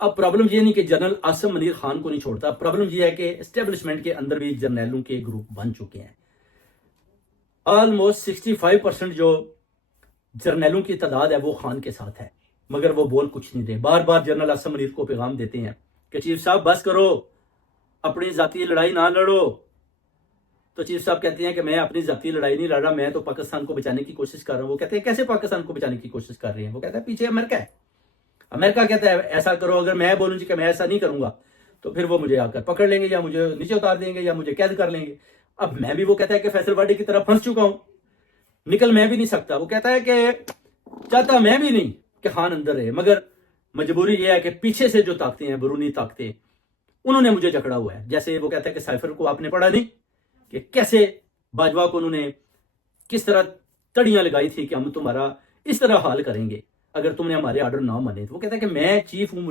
اب پرابلم یہ نہیں کہ جنرل عاصم منیر خان کو نہیں چھوڑتا، پرابلم یہ ہے کہ اسٹیبلشمنٹ کے اندر بھی جرنیلوں کے گروپ بن چکے ہیں۔ آلموسٹ 65% جو جرنیلوں کی تعداد ہے وہ خان کے ساتھ ہے، مگر وہ بول کچھ نہیں رہے۔ بار بار جنرل عاصم منیر کو پیغام دیتے ہیں کہ چیف صاحب بس کرو، اپنی ذاتی لڑائی نہ لڑو۔ تو چیف صاحب کہتے ہیں کہ میں اپنی ذاتی لڑائی نہیں لڑ رہا، میں تو پاکستان کو بچانے کی کوشش کر رہا ہوں۔ وہ کہتے ہیں کیسے پاکستان کو بچانے کی کوشش کر رہے ہیں؟ وہ کہتا ہے پیچھے امریکہ ہے، امریکہ کہتا ہے ایسا کرو، اگر میں بولوں کہ میں ایسا نہیں کروں گا تو پھر وہ مجھے آ کر پکڑ لیں گے یا مجھے نیچے اتار دیں گے یا مجھے قید کر لیں گے۔ اب میں بھی، وہ کہتا ہے کہ فیصل واڈی کی طرف پھنس چکا ہوں، نکل میں بھی نہیں سکتا۔ وہ کہتا ہے کہ چاہتا میں بھی نہیں کہ خان اندر رہے، مگر مجبوری یہ ہے کہ پیچھے سے جو طاقتیں ہیں، بیرونی طاقتیں، انہوں نے مجھے جکڑا ہوا ہے۔ جیسے وہ کہتا ہے کہ سائفر کو آپ نے پڑھا نہیں کہ کیسے باجوہ کو انہوں نے کس طرح تڑیاں لگائی تھی کہ ہم تمہارا اس طرح حال کریں گے اگر تم نے ہمارے آرڈر نہ مانے۔ تو وہ کہتا ہے کہ میں چیف ہوں، مجھے